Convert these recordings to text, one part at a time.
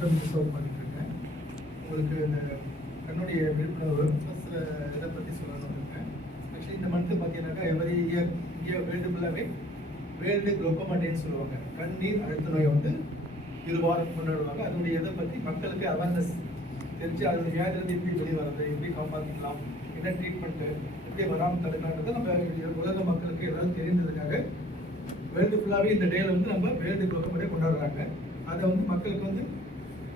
முட்டை சர்வ் பண்ணிட்டு இருக்கேன். உங்களுக்கு இந்த கண்ணுடைய விழிப்புணர்வு ப்ளஸ் இதை பற்றி சொல்லணும்னு இருக்கேன். ஆக்சுவலி இந்த மந்த்து பார்த்தீங்கன்னாக்கா எவரி இயர் இந்தியா வேர்ல்டு ஃபுல்லாகவே வேர்ல்டு குளோக்கோமா டேன்னு சொல்லுவாங்க. கண்ணீர் அழுத்த நோயை வந்து இருவாரம் கொண்டாடுவாங்க. அதனுடைய இதை பற்றி மக்களுக்கு அவேர்னஸ் தெரிஞ்சு அதனுடைய வியாதியிலிருந்து எப்படி வெளியே வர்றது, எப்படி காப்பாற்றிக்கலாம், என்ன ட்ரீட்மெண்ட்டு, எப்படி வராமல் தடுக்கலான்றதை நம்ம உலக மக்களுக்கு ஏதாவது தெரிந்ததுக்காக வேர்ல்டு ஃபுல்லாகவே இந்த டேல வந்து நம்ம வேர்ல்டு குளோக்கோமா டே கொண்டாடுறாங்க. அதை வந்து மக்களுக்கு வந்து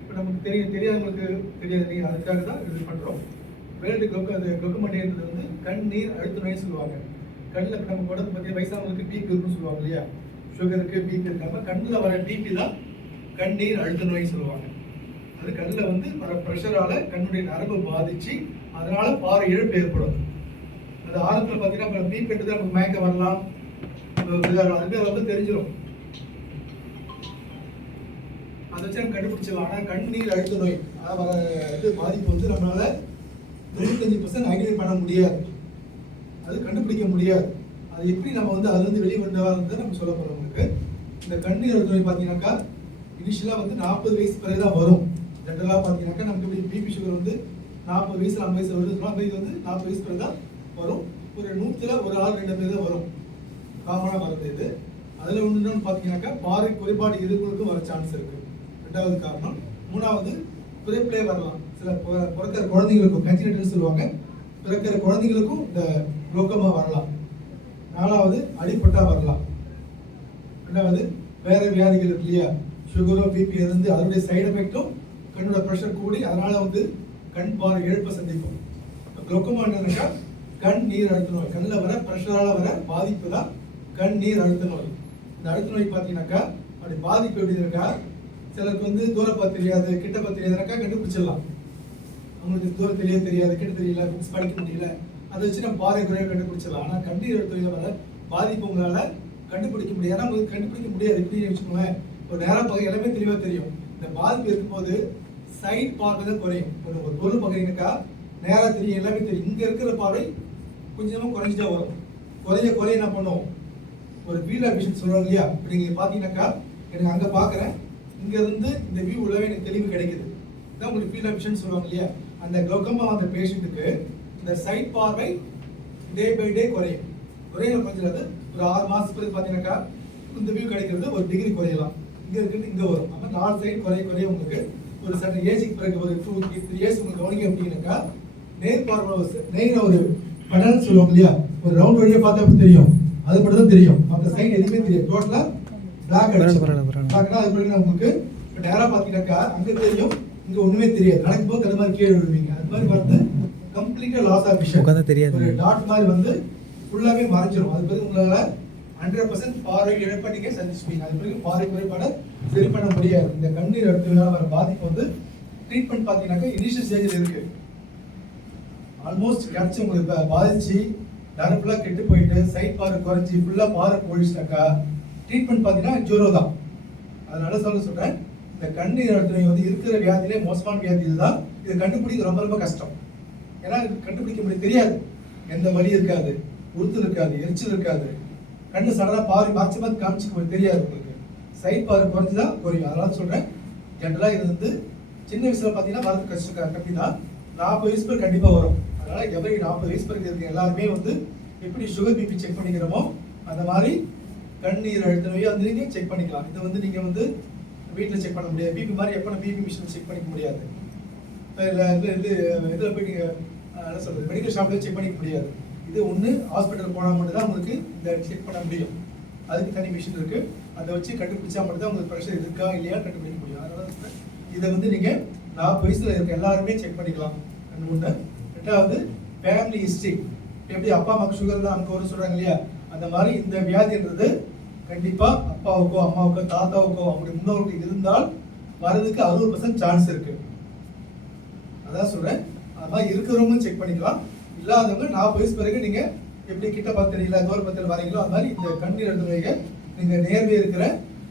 இப்போ நமக்கு தெரியாதவங்களுக்கு தெரியாது இல்லையா, அதுக்காக தான் இது பண்ணுறோம். வேர்ல்டு குளோக்கோமா டேன்றது வந்து கண்ணீர் அழுத்த நோய்னு சொல்லுவாங்க. கண்ணில் இப்போ நம்ம உடம்பு பற்றி வயசானவங்களுக்கு பிபி இருக்குன்னு சொல்லுவாங்க இல்லையா, சுகருக்கு பிபி இருக்காமல் கண்ணில் வர பிபி தான் கண்ணீர் அழுத்த நோய் சொல்லுவாங்க. அது கண்ணில் வந்து வர ப்ரெஷரால் கண்ணுடைய நரம்பு பாதிச்சு அதனால பார்வை இழப்பு ஏற்படும். அது ஆரம்பத்தில் பார்த்தீங்கன்னா பிபி தான் நமக்கு மயக்கம் வரலாம், அதுவே வந்து தெரிஞ்சிடும். அதை வச்சு நம்ம கண்டுபிடிச்சிடலாம். ஆனால் கண்ணீர் அழுத்த நோய் இது பாதிப்பு வந்து நம்மளால 95% ஐடென்டிஃபை பண்ண முடியாது, அது கண்டுபிடிக்க முடியாது. அது எப்படி நம்ம வந்து அதுலேருந்து வெளியே கொண்டு வரது நம்ம சொல்ல போகிறோம். உங்களுக்கு இந்த கண்ணீர் அழுத்த நோய் பார்த்தீங்கன்னாக்கா இனிஷியலாக வந்து 40 வயசு பிறகு தான் வரும். ஜென்ரலாக பார்த்தீங்கன்னாக்கா நமக்கு இப்படி பிபி சுகர் வந்து 40 வயசு 50 வயசு வருது. இது வந்து 40 வயசு பிறகு தான் வரும். ஒரு 100ல் ஒரு ஆள் 2 பேர் தான் வரும் காமனாக வருது இது. அதில் ஒன்று பார்த்தீங்கன்னாக்கா பார்வை குறைபாடு இருக்கிறவங்களுக்கும் வர சான்ஸ் இருக்குது. 2வது காரணம். 3வது பிறப்பிலே வரலாம். சில பிறக்கிற குழந்தைங்களுக்கும் கன்ஜினிட்டல் சொல்லுவாங்க, பிறக்கிற குழந்தைங்களுக்கும் இந்த குளோக்கோமா வரலாம். 4வது அடிப்பட்டா வரலாம். 2வது வேற வியாதிகள் இருக்கு இல்லையா, சுகரோ பிபி இருந்து அதனுடைய சைடு எஃபெக்டும் கண்ணோட ப்ரெஷர் கூடி அதனால வந்து கண் பார்வை இழப்பை சந்திக்கும். குளோக்கோமா என்னன்னாக்கா கண் நீர் அழுத்த நோய், கண்ணில் வர ப்ரெஷரால் வர பாதிப்பு தான் கண் நீர் அழுத்த நோய். இந்த அழுத்த நோய் பார்த்தீங்கன்னாக்கா அப்படி பாதிப்பு எப்படி இருக்கா, சிலருக்கு வந்து தூரம் பார்த்து தெரியாது, கிட்ட பார்த்து தெரியாதுனாக்கா கண்டுபிடிச்சிடலாம். அவங்களுக்கு தூரம் தெரியாது, கிட்ட தெரியல, புக்ஸ் படிக்க முடியல, அதை வச்சு நம்ம பார்வை குறைய கண்டுபிடிச்சிடலாம். ஆனால் கண்ணீர் அழுத்த நோயில் வர பாதிப்பு உங்களால் கண்டுபிடிக்க முடியாது. ஏன்னா உங்களுக்கு கண்டுபிடிக்க முடியாது. எப்படின்னு வச்சுக்கோங்களேன், ஒரு நேரம் பகை எல்லாமே தெளிவாக தெரியும். இந்த பாதிப்பு இருக்கும்போது சைட் பார்வை தான் குறையும். ஒரு பொருள் பார்க்குறீங்கக்கா நேராக தெரியும், எல்லாமே தெரியும். இங்கே இருக்கிற பார்வை கொஞ்சமாக குறைஞ்சிட்டா வரும். குறைய என்ன பண்ணுவோம், ஒரு ஃபீல்ட் ஆஃப் விஷன் சொல்கிறாங்க இல்லையா, இப்போ நீங்கள் பார்த்தீங்கன்னாக்கா எனக்கு அங்கே பார்க்குறேன், இங்கேருந்து இந்த வியூ உள்ளவே எனக்கு தெளிவு கிடைக்குது. இதான் உங்களுக்கு ஃபீல்ட் ஆஃப் விஷன் சொல்லுவாங்க இல்லையா. அந்த குளோக்கோமா அந்த பேஷண்ட்டுக்கு இந்த சைட் பார்வை டே பை டே குறையும். குறைஞ்சது ஒரு 6 மாதத்துக்கு பார்த்தீங்கன்னாக்கா இந்த வியூ கிடைக்கிறது 1 டிகிரி குறையலாம். இங்கே இருக்கிறது இங்கே வரும். அப்போ 4 சைடு குறைய உங்களுக்கு ஒரு சட்ட ஏஜுக்கு பிறகு ஒரு 2-3 இயர்ஸ் உங்களுக்கு கவனிக்க அப்படின்னாக்கா நேர் பார்வை ஒரு படம்னு சொல்லுவாங்க இல்லையா, ஒரு ரவுண்ட் வழியாக பார்த்தா அப்படி தெரியும், அது மட்டும் தான் தெரியும். மற்ற சைடு எதுவுமே தெரியும். டோட்டலாக பிளாக் அடிச்சுனா அது பிறகு உங்களுக்கு இப்போ நேராக பார்த்தீங்கன்னாக்கா அங்கே தெரியும், இங்கே ஒன்றுமே தெரியாது. நடக்கும்போது அது மாதிரி கீழே விடுவீங்க. அது மாதிரி பார்த்து கம்ப்ளீட்டாக லாஸ் ஆஃப் விஷன் தெரியாது. ஒரு டாட் மாதிரி வந்து ஃபுல்லாகவே மறைஞ்சிடும். அது பிறகு உங்களால் 100% பார்வை இழப்பை நீங்கள் சந்திச்சுப்பீங்க. அது பிறகு பார்வை குறைபாடை சரி பண்ண முடியாது. இந்த கண்ணீர் அழுத்தத்தினால வர பாதிப்பு வந்து ட்ரீட்மெண்ட் பார்த்தீங்கன்னாக்கா இனிஷியல் ஸ்டேஜில் இருக்குது. ஆல்மோஸ்ட் கிடச்சி உங்களுக்கு பாதிச்சு நரம்புலாம் கெட்டு போயிட்டு சைட் பார்வை குறைஞ்சி ஃபுல்லாக பார்வை போயிடுச்சுனாக்கா ட்ரீட்மெண்ட் பார்த்தீங்கன்னா ஜூரோ தான். அதனால சொல்கிறேன், இந்த கண்ணீர் அழுத்த நோய் வந்து இருக்கிற வியாதியிலே மோசமான வியாதி இதுதான். இதை கண்டுபிடிக்க ரொம்ப ரொம்ப கஷ்டம். ஏன்னா இது கண்டுபிடிக்க முடியாது, தெரியாது. எந்த வலி இருக்காது, உறுத்தல் இருக்காது, எரிச்சல் இருக்காது, கண்ணு சடனாக பார்வை மாற்றி காமிச்சிக்க தெரியாது. உங்களுக்கு சைட் பார்வை குறைஞ்சி தான் குறையும். அதனால சொல்கிறேன், ஜென்ரலாக இது வந்து சின்ன வயசில் பார்த்தீங்கன்னா வரது கஷ்டம் கம்மி தான். 40 வயசு பேர் கண்டிப்பாக வரும். அதனால் எவரி 40 வயசு பேருக்கு இருக்க எல்லாருமே வந்து எப்படி சுகர் பிபி செக் பண்ணிக்கிறோமோ அந்த மாதிரி கண்ணீர் அழுத்த நோயை வந்து நீங்கள் செக் பண்ணிக்கலாம். இதை வந்து நீங்கள் வந்து வீட்டில் செக் பண்ண முடியாது. பிபி மாதிரி எப்போ பிபி மிஷின் செக் பண்ணிக்க முடியாது. இல்லை இதில் போய் நீங்கள் என்ன சொல்கிறது, மெடிக்கல் ஷாப்பில் செக் பண்ணிக்க முடியாது. இது ஒன்று ஹாஸ்பிட்டல் போனால் மட்டும் தான் உங்களுக்கு இந்த செக் பண்ண முடியும். அதுக்கு தனி மிஷின் இருக்குது. அதை வச்சு கண்டுபிடிச்சா மட்டும் தான் உங்களுக்கு ப்ரெஷர் இருக்கா இல்லையா கண்டுபிடிக்க முடியும். அதனால இதை வந்து நீங்கள் 40 வயசில் இருக்க எல்லாருமே செக் பண்ணிக்கலாம். 1. 2வது ஃபேமிலி ஹிஸ்ட்ரி. எப்படி அப்பா அம்மாவுக்கு சுகர் தான் அங்கே வரும் சொல்கிறாங்க இல்லையா, அந்த மாதிரி இந்த வியாதின்றது கண்டிப்பாக அப்பாவுக்கோ அம்மாவுக்கோ தாத்தாவுக்கோ அப்படி முன்னோருக்கு இருந்தால் வர்றதுக்கு 60% சான்ஸ் இருக்குது. அதான் சொல்கிறேன், அது மாதிரி இருக்கிறவங்களும் செக் பண்ணிக்கலாம். இல்லாதவங்க 40 வயசு பிறகு நீங்கள் எப்படி கிட்ட பார்த்து தெரியல தூர பத்தில் வரீங்களோ அது மாதிரி இந்த கண்ணீர் அழுத்த நோய்கள் நீங்கள் நேர்வே இருக்கிற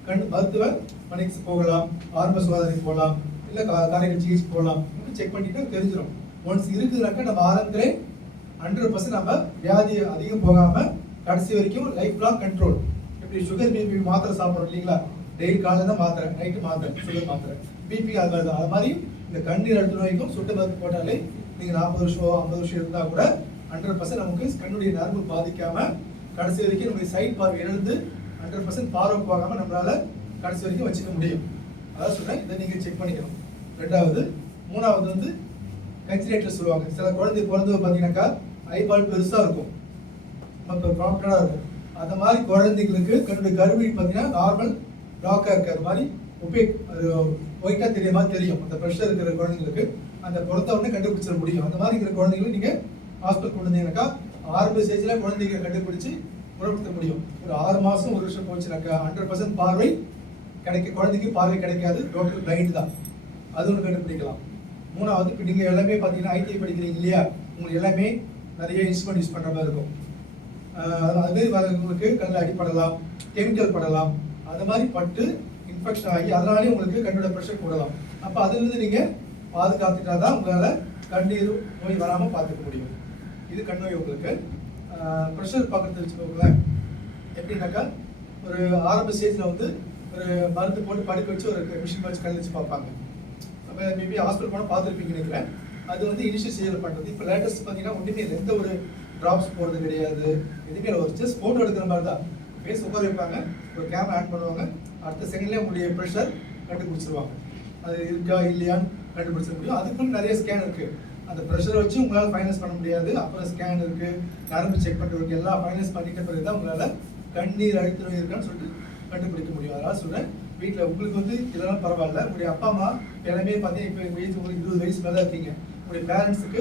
கண் மருத்துவ மனைக்கு போகலாம், ஆரம்ப சுகாதாரத்துக்கு போகலாம், இல்லை காரைகள் சிகிச்சைக்கு போகலாம். செக் பண்ணிட்டு தெரிஞ்சிடும். ஒன்ஸ் இருக்குதுனாக்கா நம்ம ஆரம்பத்திலே 100% நம்ம வியாதி அதிகம் போகாமல் கடைசி வரைக்கும் லைஃப் லாங் கண்ட்ரோல். இப்படி சுகர் பிபி மாத்திரை சாப்பிட்றோம் இல்லைங்களா, டெய்லி காலையில் தான் மாத்திரை, நைட்டு மாத்திரை, சுகர் மாத்திரை, பிபி அது மாதிரி தான். அது மாதிரி இந்த கண்ணீர் அழுத்த நோய்க்கும் சொட்டு மருந்து போட்டாலே நீங்கள் 40 வருஷம் 50 வருஷம் இருந்தால் கூட 100% நமக்கு கண்ணுடைய நரம்பு பாதிக்காம கடைசி வரைக்கும் நம்முடைய சைட் பார்வை இழந்து 100% பார்வை போகாம நம்மளால கடைசி வரைக்கும் வச்சுக்க முடியும். அதான் சொல்றேன், இதை நீங்க செக் பண்ணிக்கணும். ரெண்டாவது, மூணாவது வந்து கன்சிலேட்டர் சொல்லுவாங்க. சில குழந்தை பிறந்து பார்த்தீங்கன்னாக்கா ஐபால் பெருசா இருக்கும், ப்ராப்பரா இருக்கும். அந்த மாதிரி குழந்தைங்களுக்கு கண்ணுடைய கருவி பார்த்தீங்கன்னா நார்மல் டாக்கா இருக்கு, அது மாதிரி ஒபேக், அது ஒயிட்டா தெரிய மாதிரி தெரியும். அந்த ப்ரெஷர் இருக்கிற குழந்தைங்களுக்கு அந்த பிறந்த உடனே கண்டுபிடிச்சிட முடியும். அந்த மாதிரி இருக்கிற குழந்தைங்களுக்கு நீங்க ஹாஸ்பிட்டல் கொண்டு வந்தீங்கன்னாக்கா ஆரம்ப ஸ்டேஜ்ல குழந்தைங்க கண்டுபிடிச்சு குணப்படுத்த முடியும். ஒரு 6 மாசம் 1 வருஷம் போச்சுனாக்கா 100% பார்வை குழந்தைக்கு பார்வை கிடைக்காது, டோட்டல் பிளைண்ட் தான். அது ஒன்று கண்டுபிடிக்கலாம். மூணாவது, இப்போ நீங்கள் எல்லாமே பார்த்தீங்கன்னா ஐடிஐ படிக்கிறீங்க இல்லையா, உங்களுக்கு எல்லாமே நிறைய இன்ஸ்ட்ருமெண்ட் யூஸ் பண்ணுற மாதிரி இருக்கும். அது வரவங்களுக்கு கண்ணில் அடிப்படலாம், கெமிக்கல் படலாம், அது மாதிரி பட்டு இன்ஃபெக்ஷன் ஆகி அதனாலே உங்களுக்கு கண்ணோட ப்ரெஷர் கூடலாம். அப்போ அதுலேருந்து நீங்கள் பாதுகாத்துட்டா தான் உங்களால் கண்ணீர் நோய் வராமல் பார்த்துக்க முடியும். இது கண் நோய். உங்களுக்கு ப்ரெஷர் பார்க்குறது வச்சுக்கோங்களேன், எப்படின்னாக்கா ஒரு ஆரம்ப ஸ்டேஜில் வந்து ஒரு மருந்து போட்டு படுக்க வச்சு ஒரு மிஷின் வச்சு கண் வச்சு பார்ப்பாங்க. நம்ம மேபி ஹாஸ்பிட்டல் போனால் பார்த்துருப்பீங்கன்னு நினைக்கிறேன். அது வந்து இனிஷியல் ஸ்டேஜில் பண்ணுறது. இப்போ லேட்டஸ்ட் பார்த்தீங்கன்னா ஒன்றுமே இல்லை, எந்த ஒரு ட்ராப்ஸ் போடுறது கிடையாது, எதுவுமே ஒரு ஜஸ்ட் ஃபோட்டோ எடுக்கிற மாதிரி தான். ஃபேஸ் உட்கார வைப்பாங்க, ஒரு கேமரா ஆன் பண்ணுவாங்க, அடுத்த செகண்ட்லேயே உங்களுடைய ப்ரெஷர் கண்டுபிடிச்சிருவாங்க. அது இருக்கா இல்லையான்னு கண்டுபிடிச்சிட முடியும். அதுக்குன்னு நிறைய ஸ்கேன் இருக்குது. அந்த ப்ரெஷரை வச்சு உங்களால் ஃபைனான்ஸ் பண்ண முடியாது. அப்புறம் ஸ்கேன் இருக்குது, நரம்பு செக் பண்ணுறதுக்கு எல்லாம் ஃபைனான்ஸ் பண்ணிட்ட பிறகு தான் உங்களால் கண்ணீர் அழுத்த நோய் இருக்கான்னு சொல்லிட்டு கண்டுபிடிக்க முடியும். அதனால சொல்கிறேன், வீட்டில் உங்களுக்கு வந்து இதெல்லாம் பரவாயில்ல, உங்களுடைய அப்பா அம்மா எல்லாமே பார்த்தீங்கன்னா இப்போ ஏஜ் உங்களுக்கு 20 வயசு மேலே இருக்கீங்க, உங்களுடைய பேரண்ட்ஸுக்கு